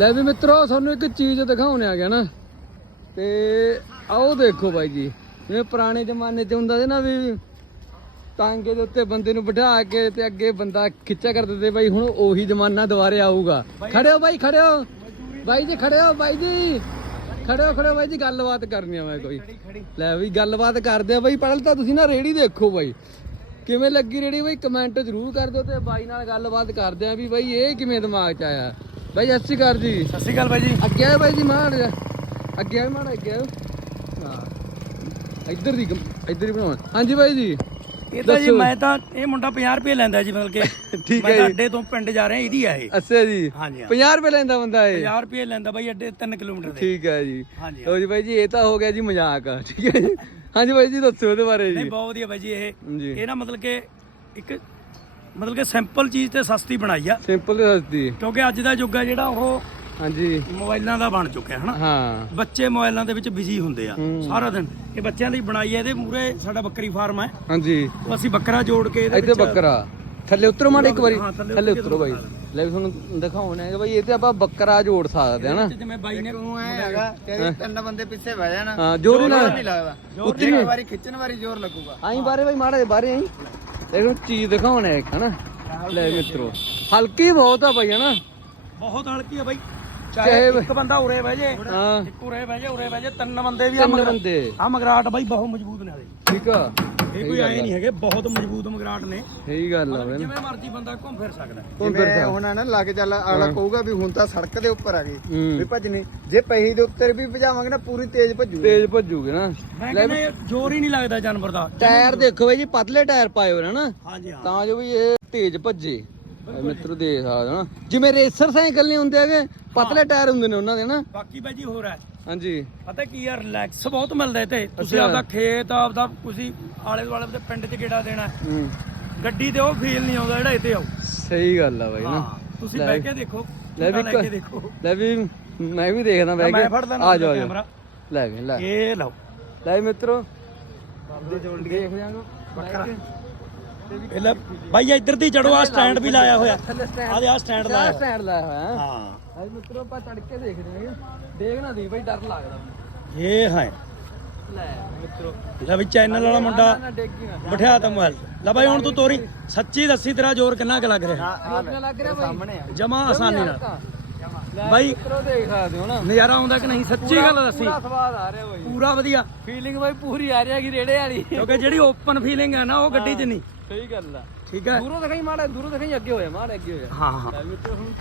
ਲੈ ਵੀ ਮਿੱਤਰੋ, ਤੁਹਾਨੂੰ ਇੱਕ ਚੀਜ਼ ਦਿਖਾਉਣ ਆ ਗਿਆ ਨਾ। ਤੇ ਆਓ ਦੇਖੋ ਬਾਈ ਜੀ, ਜਿਵੇਂ ਪੁਰਾਣੇ ਜ਼ਮਾਨੇ 'ਚ ਹੁੰਦਾ ਸੀ ਨਾ ਵੀ ਟਾਂਗੇ ਦੇ ਉੱਤੇ ਬੰਦੇ ਨੂੰ ਬਿਠਾ ਕੇ ਤੇ ਅੱਗੇ ਬੰਦਾ ਖਿੱਚਿਆ ਕਰਦੇ ਤੇ ਬਾਈ ਹੁਣ ਉਹੀ ਜ਼ਮਾਨਾ ਦੁਬਾਰੇ ਆਊਗਾ। ਖੜਿਓ ਬਾਈ ਖੜਿਓ। ਬਾਈ ਜੀ, ਖੜਿਓ, ਬਾਈ ਜੀ। ਖੜਿਓ ਖੜਿਓ ਬਾਈ ਜੀ, ਗੱਲਬਾਤ ਕਰਨੀ ਆ ਮੈਂ ਕੋਈ। ਲੈ ਵੀ ਗੱਲਬਾਤ ਕਰਦੇ ਆ ਬਾਈ ਪਹਿਲਾਂ ਤਾਂ ਤੁਸੀਂ ਨਾ ਰੇੜੀ ਦੇਖੋ ਬਾਈ। ਕਿਵੇਂ ਲੱਗੀ ਰੇੜੀ ਬਾਈ ਕਮੈਂਟ ਜ਼ਰੂਰ ਕਰ ਦਿਓ ਤੇ ਬਾਈ ਨਾਲ ਗੱਲਬਾਤ ਕਰਦੇ ਆ ਵੀ ਬਾਈ ਇਹ ਕਿਵੇਂ ਦਿਮਾਗ 'ਚ ਆਇਆ। ਬਾਈ ਸਤਿ ਸ਼੍ਰੀ ਅਕਾਲ ਜੀ। ਸਤਿ ਸ਼੍ਰੀ ਅਕਾਲ ਬਾਈ ਜੀ। ਅੱਗੇ ਆਓ ਬਾਈ ਜੀ ਮਾੜ ਅੱਗੇ ਆਓ ਮਾੜ ਅੱਗੇ ਆਓ ਹਾਂ। ਇੱਧਰ ਦੀ ਇੱਧਰ ਹੀ ਬਣਾਉਣਾ। ਹਾਂਜੀ ਬਾਈ ਜੀ। ਇਹ ਤਾਂ ਜੀ। ਮੈਂ ਤਾਂ ਇਹ ਮੁੰਡਾ 50 ਰੁਪਏ ਲੈਂਦਾ ਜੀ ਮਤਲਬ ਕਿ। ਠੀਕ ਹੈ ਅੱਡੇ ਤੋਂ ਪਿੰਡ ਜਾ ਰਿਹਾ ਇਹਦੀ ਆ ਇਹ। ਅੱਛਾ ਜੀ। ਹਾਂਜੀ ਹਾਂ। 50 ਰੁਪਏ ਲੈਂਦਾ ਬੰਦਾ ਇਹ। 50 ਰੁਪਏ ਲੈਂਦਾ ਬਾਈ ਅੱਡੇ 3 ਕਿਲੋਮੀਟਰ ਦੇ ਠੀਕ ਹੈ ਜੀ। ਲੋ ਜੀ ਬਾਈ ਜੀ ਇਹ ਤਾਂ ਹੋ ਗਿਆ ਜੀ ਮਜ਼ਾਕ। ਠੀਕ ਹੈ ਜੀ। ਹਾਂਜੀ ਬਾਈ ਜੀ ਦੱਸੋ ਉਹਦੇ ਬਾਰੇ ਨਹੀਂ ਜੀ ਬਹੁਤ ਵਧੀਆ ਬਾਈ ਜੀ ਇਹ। ਇਹ ਨਾ ਮਤਲਬ ਕਿ ਇੱਕ ਮਤਲਬ ਕਿ ਸਿੰਪਲ ਚੀਜ਼ ਤੇ ਸਸਤੀ ਬਣਾਈ ਆ। ਸਿੰਪਲ ਤੇ ਸਸਤੀ। ਕਿਉਂਕਿ ਅੱਜ ਦਾ ਯੁੱਗ ਆ ਜਿਹੜਾ ਉਹ ਹਾਂਜੀ। ਮੋਬਾਈਲਾਂ ਦਾ ਬਣ ਚੁੱਕਿਆ ਹਨਾ? ਹਾਂ। ਬੱਚੇ ਮੋਬਾਈਲਾਂ ਦੇ ਵਿੱਚ ਬਿਜ਼ੀ ਹੁੰਦੇ ਆ। ਸਾਰਾ ਦਿਨ। ਇਹ ਬੱਚਿਆਂ ਲਈ ਬਣਾਈ ਹੈ ਇਹਦੇ ਮੂਰੇ ਸਾਡਾ ਬੱਕਰੀ ਫਾਰਮ ਹੈ ਹਾਂਜੀ। ਉਹ ਅਸੀਂ ਬੱਕਰਾ ਜੋੜ ਕੇ ਇਹਦੇ ਇੱਥੇ ਵਿੱਚ ਬੱਕਰਾ। ਥੱਲੇ ਉਤਰੋ ਮਾੜੇ ਇੱਕ ਵਾਰੀ। ਥੱਲੇ ਉਤਰ ਬਾਈ। ਲੈ ਵੀ ਤੁਹਾਨੂੰ ਦਿਖਾਉਣਾ ਹੈ ਕਿ ਬਾਈ ਇਹ ਤੇ ਆਪਾਂ ਬੱਕਰਾ ਜੋੜ ਸਕਦੇ ਹਾਂ ਨਾ ਜਿਵੇਂ ਬਾਈ ਨੇ ਤੂੰ ਐ ਹੈਗਾ ਤੇਰੇ ਤਿੰਨ ਬੰਦੇ ਪਿੱਛੇ ਬਹਿ ਜਾਣਾ। ਹਾਂ ਜੋਰ ਨਹੀਂ ਲੱਗਦਾ। ਉੱਤਰੀ ਵਾਰੀ ਖਿੱਚਣ ਵਾਰੀ ਜ਼ੋਰ ਲੱਗੂਗਾ। ਆਈ ਬਾਰੇ ਬਾਈ ਮਾੜਾ ਬਾਰੇ ਆਈ। ਦੇਖੋ ਚੀਜ਼ ਦਿਖਾਉਣਾ ਹੈ ਇੱਕ, ਹਨਾ? ਲੈ ਮਿੱਤਰੋ, ਹਲਕੀ ਬਹੁਤ ਆ ਬਾਈ, ਹਨਾ? ਬਹੁਤ ਹਲਕੀ ਆ ਬਾਈ। ਚਾਹੇ ਚਾਹੇ ਇੱਕ ਬੰਦਾ ਉਰੇ ਬਹਿ ਜੇ ਹਾਂ। ਇੱਕ ਉਰੇ ਬਹਿ ਜੇ ਉਰੇ ਬਹਿ ਜੇ ਤਿੰਨ ਬੰਦੇ ਵੀ ਆ ਤਿੰਨ ਮਗਰ- ਬੰਦੇ। ਆ ਮਗਰਾਟ ਬਾਈ ਬਹੁਤ ਮਜ਼ਬੂਤ ਨੇ ਹਲੇ ਠੀਕ ਆ। ਇਹ ਕੋਈ ਐ ਨਹੀਂ ਹੈਗੇ ਬਹੁਤ ਮਜ਼ਬੂਤ ਮਗਰਾਟ ਨੇ। ਸਹੀ ਗੱਲ ਆ ਬਈ ਜਿਵੇਂ ਮਰਜ਼ੀ ਬੰਦਾ ਘੁੰਮ ਫਿਰ ਸਕਦਾ। ਹੁਣ ਫਿਰ ਜਿਵੇਂ ਹੁਣ ਨਾ ਲੱਗ ਚੱਲ ਅਗਲਾ ਕਹੂਗਾ ਵੀ ਹੁਣ ਤਾਂ ਸੜਕ ਦੇ ਉੱਪਰ ਆ ਗਈ ਵੀ ਭੱਜਣੀ ਜੇ ਪਹੀ ਦੇ ਉੱਤੇ ਵੀ ਭਜਾਵਾਂਗੇ ਨਾ ਪੂਰੀ ਤੇਜ਼ ਭੱਜੂ ਤੇਜ਼ ਭੱਜੂਗੇ ਨਾ। ਮੈਂ ਕਹਿੰਦਾ ਇਹ ਜ਼ੋਰ ਹੀ ਨਹੀਂ ਲੱਗਦਾ ਜਾਨਵਰ ਦਾ। ਟਾਇਰ ਦੇਖੋ ਬਾਈ ਜੀ ਪਤਲੇ ਟਾਇਰ ਪਾਏ ਹੋਏ ਨੇ ਨਾ। ਹਾਂਜੀ ਹਾਂ। ਤਾਂ ਜੋ ਵੀ ਇਹ ਤੇਜ਼ ਭੱਜੇ। ਮਿੱਤਰੋ ਦੇਖ ਸਕਦੇ ਹੋ ਨਾ ਜਿਵੇਂ ਰੇਸਰ ਸਾਈਕਲ ਨਹੀਂ ਹੁੰਦੇ ਹੈਗੇ ਪਤਲੇ ਟਾਇਰ ਹੁੰਦੇ ਨੇ ਉਹਨਾਂ ਦੇ ਨਾ ਬਾਕੀ ਬਾਈ ਜੀ ਹੋਰ ਹੈ। ਹਾਂਜੀ। ਪਤਾ ਕੀ ਆ ਰਿਲੈਕਸ ਬਹੁਤ ਮਿਲਦਾ ਇੱਥੇ। ਤੁਸੀਂ। ਆਪਦਾ ਖੇਤ ਆਪਦਾ ਤੁਸੀਂ ਆਲੇ ਦੁਆਲੇ ਦੇ ਪਿੰਡ 'ਚ ਗੇੜਾ ਦੇਣਾ ਹੂੰ। ਗੱਡੀ ਤੇ ਉਹ ਫੀਲ ਨਹੀਂ ਆਉਂਦਾ ਜਿਹੜਾ ਇੱਥੇ ਆਉ ਸਹੀ ਗੱਲ ਆ ਬਾਈ ਨਾ। ਤੁਸੀਂ ਬਹਿ ਕੇ ਦੇਖੋ ਲੈ ਵੀ ਲੈ ਕ- ਦੇਖੋ। ਲੈ ਵੀ ਮੈਂ ਵੀ ਦੇਖਦਾ ਬਹਿ ਕੇ। ਆ ਜਾਓ ਕੈਮਰਾ ਲੈ ਵੀ ਲੈ। ਇਹ ਲਓ। ਲੈ ਮਿੱਤਰੋ। ਦੇਖ ਜਾਾਂਗੇ ਬੱਕਰਾ। ਇਹ ਲੈ ਬਾਈ ਇੱਧਰ ਦੀ ਚੜੋ ਆ ਸਟੈਂਡ ਵੀ ਲਾਇਆ ਹੋਇਆ। ਆ ਦੇ ਆ ਸਟੈਂਡ ਲਾਇਆ। ਸਟੈਂਡ ਲਾਇਆ ਹੋਇਆ। ਹੈ। ਹਾਂ ਅੱਜ ਮਿੱਤਰੋ ਆਪਾਂ ਤੜਕੇ ਦੇਖਦੇ ਹਾਂ। ਦੇਖਣਾ ਦੀ ਬਈ ਡਰ ਲੱਗਦਾ। ਇਹ ਹੈ। ਲੈ ਮਿੱਤਰੋ। ਲੈ ਵੀ ਚੈਨਲ ਵਾਲਾ ਮੁੰਡਾ ਨਾ ਡੇਗੀ ਨਾ ਬਿਠਾ ਤਾ ਮੋਬਾਈਲ। ਲੈ ਬਾਈ ਹੁਣ ਤੂੰ ਤੋਰੀ। ਸੱਚੀ ਦੱਸੀ ਤੇਰਾ ਜ਼ੋਰ ਕਿੰਨਾ ਕੁ ਲੱਗ ਰਿਹਾ। ਜਮਾ ਆਸਾਨੀ ਨਾਲ। ਬਾਈ- ਮਿੱਤਰੋ ਦੇਖ ਸਕਦੇ ਹੋ ਨਾ। ਨਜ਼ਾਰਾ ਆਉਂਦਾ ਕਿ ਨਹੀਂ? ਸੱਚੀ ਗੱਲ ਦੱਸੀ। ਪੂਰਾ ਸਵਾਦ ਆ ਰਿਹਾ ਬਾਈ। ਪੂਰਾ ਵਧੀਆ। ਫੀਲਿੰਗ ਬਾਈ ਪੂਰੀ ਆ ਰਹੀ ਹੈਗੀ ਰੇੜੇ ਵਾਲੀ। ਕਿਉਂਕਿ ਜਿਹੜੀ ਓਪਨ ਫੀਲਿੰਗ ਹੈ ਨਾ ਉਹ ਗੱਡੀ 'ਚ ਨਹੀਂ। ਸਹੀ ਗੱਲ ਆ। ਠੀਕ ਹੈ। ਦੂਰੋਂ ਦਿਖਾਈ ਮਾੜਾ ਦੂਰੋਂ ਦਿਖਾਈ ਅੱਗੇ ਹੋਇਆ ਮਾੜਾ ਅੱਗੇ ਹੋਇਆ। ਹਾਂ ਹਾਂ। ਲੈ ਮਿੱਤਰੋ ਹੁਣ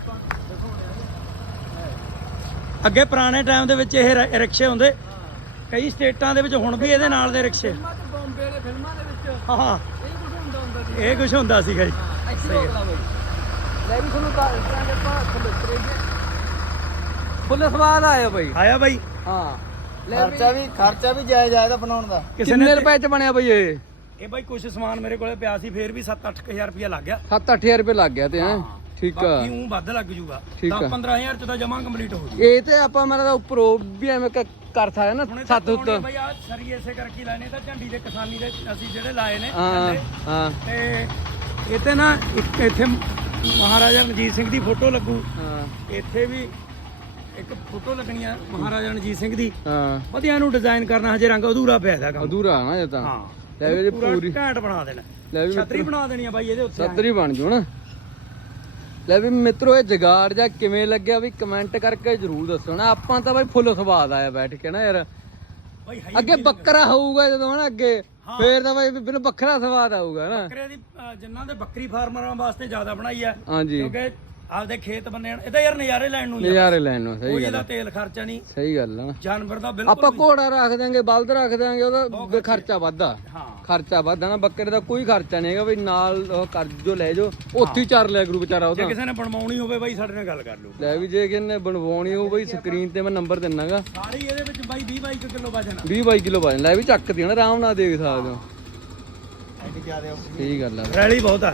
ਅੱਗੇ ਪੁਰਾਣੇ ਟਾਈਮ ਦੇ ਵਿੱਚ ਇਹ ਰਿਕਸ਼ੇ ਹੁੰਦੇ। ਕਈ ਸਟੇਟਾਂ ਦੇ ਵਿੱਚ ਹੁਣ ਵੀ ਇਹਦੇ ਨਾਲ ਦੇ ਰਿਕਸ਼ੇ। ਬੰਬੇ ਵਾਲੇ ਫਿਲਮਾਂ ਦੇ ਵਿੱਚ ਹਾਂ ਇਹ ਕੁਝ ਹੁੰਦਾ ਹੁੰਦਾ ਸੀ। ਇਹ ਕੁਝ ਹੁੰਦਾ ਸੀਗਾ ਜੀ। ਲਾ ਬਾਈ। ਲੈ ਵੀ ਤੁਹਾਨੂੰ ਤਾਂ ਇਸ ਤਰ੍ਹਾਂ ਦੇ ਆਪਾਂ ਜੀ। ਫੁੱਲ ਸਵਾਦ ਆਇਆ ਬਾਈ। ਆਇਆ ਬਾਈ। ਹਾਂ। ਖਰਚਾ ਵੀ ਖਰਚਾ ਵੀ ਜਾਇਜ਼ ਆਇਦਾ ਬਣਾਉਣ ਦਾ। ਕਿੰਨੇ ਰੁਪਏ ਚ ਬਣਿਆ ਬਾਈ ਇਹ? ਇਹ ਬਾਈ ਕੁਝ ਸਮਾਨ ਮੇਰੇ ਕੋਲੇ ਪਿਆ ਸੀ ਫੇਰ ਵੀ 7-8000 ਰੁਪਇਆ ਲੱਗ ਗਿਆ। 7-8000 ਰੁਪਏ ਲੱਗ ਗਿਆ ਤੇ ਹੈ? ਠੀਕ ਆ। ਬਾਕੀ ਉਹ ਵੱਧ ਲੱਗ ਜੂਗਾ। ਠੀਕ ਆ। 10-15000 ਚ ਤਾਂ ਜਮਾ ਕੰਪਲੀਟ ਹੋ ਜੂ। ਇਹ ਤੇ ਆਪਾਂ ਮੇਰਾ ਉੱਪਰੋਂ ਵੀ ਐਵੇਂ ਕ- ਕਰ ਸਕਦਾ ਨਾ ਸੱਤ ਉੱਤ। ਬਾਈ ਆ ਸਰੀ ਇਸੇ ਕਰਕੇ ਲਾਣੇ ਤਾਂ ਝੰਡੀ ਦੇ ਕਿਸਾਨੀ ਦੇ ਅਸੀਂ ਜਿਹੜੇ ਲਾਏ ਨੇ ਹਾਂ ਝੰਡੇ, ਹਾਂ। ਤੇ ਇਹ ਤੇ ਨਾ ਇੱਕ ਇੱਥੇ ਮਹਾਰਾਜਾ ਰਣਜੀਤ ਸਿੰਘ ਦੀ ਫੋਟੋ ਲੱਗੂ। ਹਾਂ। ਇੱਥੇ ਵੀ ਇੱਕ ਫੋਟੋ ਲੱਗਣੀ ਆ ਮਹਾਰਾਜਾ ਰਣਜੀਤ ਸਿੰਘ ਦੀ। ਹਾਂ। ਵਧੀਆ ਇਹਨੂੰ ਡਿਜ਼ਾਈਨ ਕਰਨਾ ਹਜੇ ਰੰਗ ਅਧੂਰਾ ਪਿਆ ਹੈਗਾ ਕੰਮ। ਅਧੂਰਾ ਨਾ ਇਹ ਤਾਂ। ਹਾਂ। ਲੈ ਵੀ ਇਹਦੀ ਪੂਰਾ ਘੈਂਟ ਬਣਾ ਦੇਣਾ। ਲੈ ਵੀ ਛਤਰੀ ਬਣਾ ਦੇਣੀ ਆ ਬਾਈ ਇਹਦੇ ਉੱਤੇ ਸੱਤਰੀ ਬਣ ਜੂ ਨਾ। ਲੈ ਵੀ ਮਿੱਤਰੋ ਇਹ ਜਗਾੜ ਜਾਂ ਕਿਵੇਂ ਲੱਗਿਆ ਵੀ ਕਮੈਂਟ ਕਰਕੇ ਜਰੂਰ ਦੱਸੋ ਨਾ। ਆਪਾਂ ਤਾਂ ਬਾਈ ਫੁੱਲ ਸਵਾਦ ਆਇਆ ਬੈਠ ਕੇ ਨਾ ਯਾਰ। ਅੱਗੇ ਬੱਕਰਾ ਹੋਊਗਾ ਜਦੋਂ ਹਨਾ ਅੱਗੇ ਫੇਰ ਤਾਂ ਬਾਈ ਬਿਲ ਬੱਕਰਾ ਸਵਾਦ ਆਊਗਾ ਨਾ। ਬੱਕਰੇ ਦੀ ਜਿਨ੍ਹਾਂ ਦੇ ਬੱਕਰੀ ਫਾਰਮਰਾਂ ਵਾਸਤੇ ਜ਼ਿਆਦਾ ਬਣਾਈ ਆ ਹਾਂਜੀ। ਕਿਉਂਕਿ ਆਪਦੇ ਖੇਤ ਬੰਨੇ ਇਹ ਤਾਂ ਯਾਰ ਨਜ਼ਾਰੇ ਲੈਣ ਨੂੰ ਹੀ ਆ। ਨਜ਼ਾਰੇ ਲੈਣ ਨੂੰ ਸਹੀ ਗੱਲ ਇਹਦਾ ਤੇਲ ਖਰਚਾ ਨਹੀਂ। ਸਹੀ ਗੱਲ ਆ। ਜਾਨਵਰ ਦਾ ਆਪਾਂ ਬਿਲਕੁਲ ਘੋੜਾ ਰੱਖ ਦਾਂਗੇ ਬਲਦ ਰੱਖ ਦਾਂਗੇ ਉਹਦਾ ਵੀ ਖਰਚਾ ਵੱਧਦਾ। ਹਾਂ। ਖਰਚਾ ਵੱਧਦਾ ਨਾ ਬੱਕਰੇ ਦਾ ਕੋਈ ਖਰਚਾ ਨਹੀਂ ਹੈਗਾ ਵੀ ਨਾਲ ਉਹ ਕਰ ਜੋ ਲੈ ਜਾਓ ਉੱਥੇ ਹੀ ਚਰ ਲਿਆ ਕਰੂ ਵਿਚਾਰਾ ਜੇ ਉਹਦਾ। ਕਿਸੇ ਨੇ ਬਣਵਾਉਣੀ ਹੋਵੇ ਬਾਈ ਸਾਡੇ ਨਾਲ ਗੱਲ ਕਰ ਲਓ। ਲੈ ਵੀ ਜੇ ਕਿਨੇ ਬਣਵਾਉਣੀ ਹੋ ਬਈ ਸਕਰੀਨ ਤੇ ਮੈਂ ਨੰਬਰ ਦਿੰਨਾਗਾ। ਸਾਰੀ ਇਹਦੇ ਵਿੱਚ ਬਾਈ 20 22 ਕਿਲੋ ਵਜਨ ਆ। 20 22 ਕਿਲੋ ਵਜਨ। ਲੈ ਵੀ ਚੱਕਦੀ ਨਾ ਆਰਾਮ ਨਾਲ ਦੇਖ ਸਕਦੇ ਹੋ। ਐਡੀ ਕਿਆ ਦਿਓ ਸਹੀ ਗੱਲ ਆ। ਰੈਲੀ ਬਹੁਤ ਆ।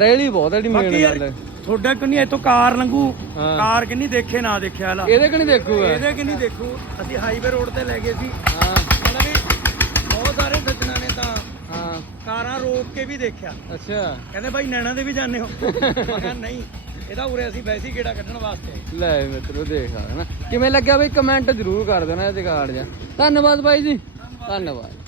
ਰੈਲੀ ਬਹੁਤ ਹੈ ਜਿਹੜੀ ਮੇਨ ਬਾਕੀ ਯਾਰ ਗੱਲ ਹੈ ਤੁਹਾਡਾ ਕਿੰਨੀ ਇੱਥੋਂ ਕਾਰ ਲੰਘੂ। ਹਾਂ। ਕਾਰ ਕਿੰਨੀ ਦੇਖੇ ਨਾ ਦੇਖਿਆ ਲਾ ਇਹਦੇ ਕਣੀ ਦੇਖੂਗਾ ਇਹਦੇ ਕਿੰਨੀ ਦੇਖੂ? ਅਸੀਂ ਹਾਈਵੇ ਰੋਡ ਤੇ ਲੈ ਗਏ ਸੀ। ਹਾਂ। ਮਤਲਬ ਵੀ ਬਹੁਤ ਸਾਰੇ ਸੱਜਣਾ ਨੇ ਤਾਂ ਹਾਂ। ਕਾਰਾਂ ਰੋਕ ਕੇ ਵੀ ਦੇਖਿਆ। ਅੱਛਾ। ਕਹਿੰਦੇ ਬਾਈ ਨੈਣਾ ਦੇ ਵੀ ਜਾਂਦੇ ਹੋ? ਮੈਂ ਕਿਹਾ ਨਹੀਂ ਇਹਦਾ ਉਰੇ ਅਸੀਂ ਵੈਸੇ ਹੀ ਗੇੜਾ ਕੱਢਣ ਵਾਸਤੇ ਆਏ। ਲੈ ਮਿੱਤਰੋ ਦੇਖ ਆ ਨਾ ਕਿਵੇਂ ਲੱਗਿਆ ਬਈ? ਕਮੈਂਟ ਜ਼ਰੂਰ ਕਰ ਦੇਣਾ ਇਹ ਜਗਾੜ ਜਾ ਧੰਨਵਾਦ ਬਾਈ ਜੀ। ਧੰਨਵਾਦ।